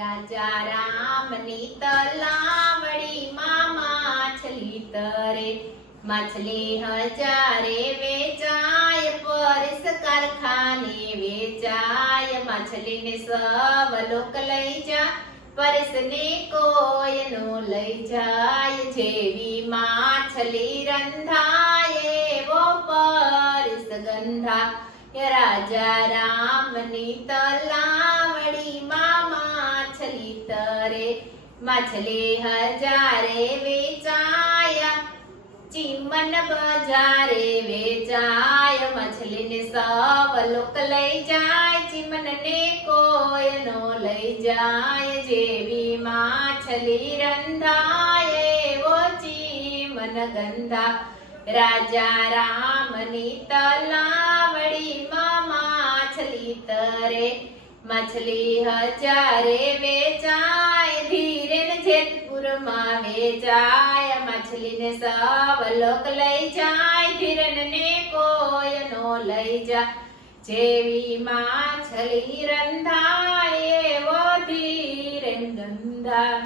રાજા રામની તલાવડીમાં માછલી તરે, માછલી હજારે વેચાય, પરેશ કારખાને વેચાય. માછલીને સવ લોક લઈ જા, પરેશને કોઈ નો લઈ જાય. જેવી માછલી રંધાય એવો પરેશ ગંધા. રાજા રામની તલાવડીમાં માછલી તરે, માછલી હજારે વેચાય, ચીમન બજારે વેચાય. માછલીને સવ લોક લઈ જાય, ચીમનને કોઈ નો લઈ જાય. જેવી માછલી રંધાય એવો ચીમન ગંધા. રાજા રામની તલાવડીમાં માછલી તરે, માછલી હજારે વેચાય, ધીરે ને જેતપુરમાં વેચાય. માછલીને સવ લોક લઈ જાય, ધીરને કોઈ નો લઈ જા. જેવી માછલી રંધાય એવો ધીરેન ગંધા.